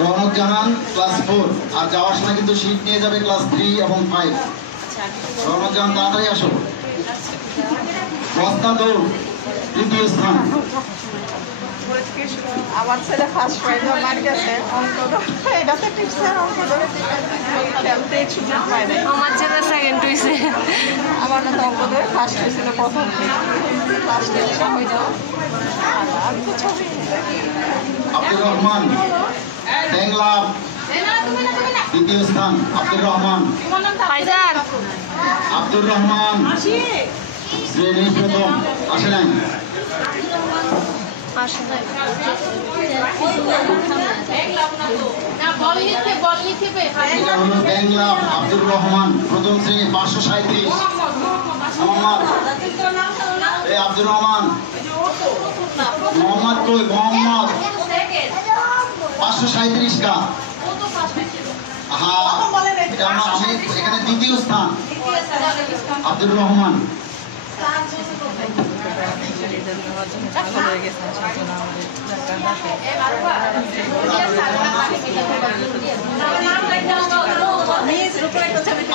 রহমত জাহান ক্লাস 4 আর যাওয়ার সময় কিন্তু শীট নিয়ে যাবে ক্লাস 3 এবং 5। রহমত জাহান তাড়াতাড়ি আসো। বস্তা দৌড় তৃতীয় স্থান। আমার ছেলে ফার্স্ট প্রাইজ আমার কাছে অঙ্ক এটাতে টিপসের অঙ্ক ধরে খেলতে সুযোগ পায় না। আমার ছেলে সেকেন্ড হয়েছে। আমার না তো অঙ্ক ধরে ফার্স্ট হয়েছিল প্রথম ফার্স্ট এটা হয়ে যাওয়া। আমি তো ছবি আব্দুর রহমান বাংলা তৃতীয় স্থান। আব্দুর রহমান শ্রেণী প্রথম আসে নাই। বাংলা আব্দুর রহমান প্রথম শ্রেণী 537। আব্দুর রহমান মোহাম্মদ কই মোহাম্মদ 537 কা। হ্যাঁ আমি এখানে দ্বিতীয় স্থান আব্দুর রহমান।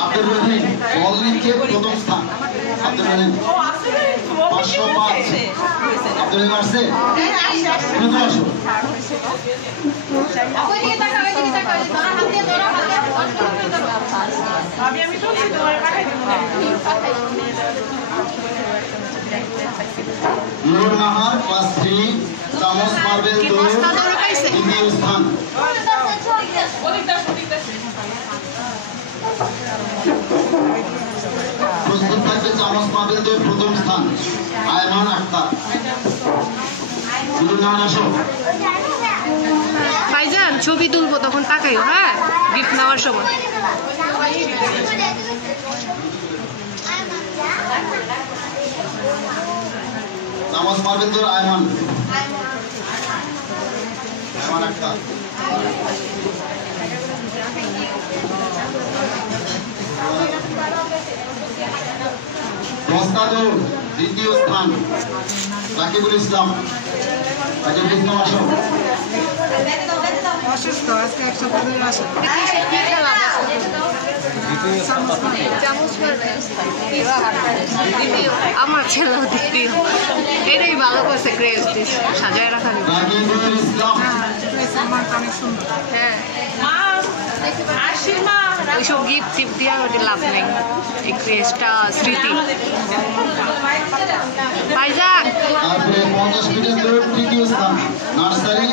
আব্দুর রহিম বল নিচ্ছে প্রথম স্থান। আব্দুর রহিম 505। আব্দুর রহিম আসছে দ্রুত আসো। নুরুন নাহার ক্লাস 3 চামচ মার্বেল দৌড় দ্বিতীয় স্থান। প্রস্তুত থাকবে চামচ মার্বেল দৌড় প্রথম স্থান আয়মান আক্তার। নুরুন নাহার আসো। ভাইজান ছবি তুলবো তখন তাকাইও, হ্যাঁ গিফট নেওয়ার সময়। চামচ মার্বেল দৌড় আয়মান আক্তার। বস্তা দৌড় দ্বিতীয় স্থান রাকিবুল ইসলাম। রাকিবুল ইসলাম আসো। অসুস্থ আজকে এক সপ্তাহ ধরে আসে। আমার ছেলেও দ্বিতীয়। এটাই ভালো করছে ক্রেজ সাজায় রাখা। রাকিবুল ইসলাম হ্যাঁ ওইসব গিফট টিপ দিয়ে ওটা লাভ নেই। এই ক্রেজটা স্মৃতি। ভাইজান তারপরে 50 মিটার দৌড় তৃতীয় স্থান নার্সারি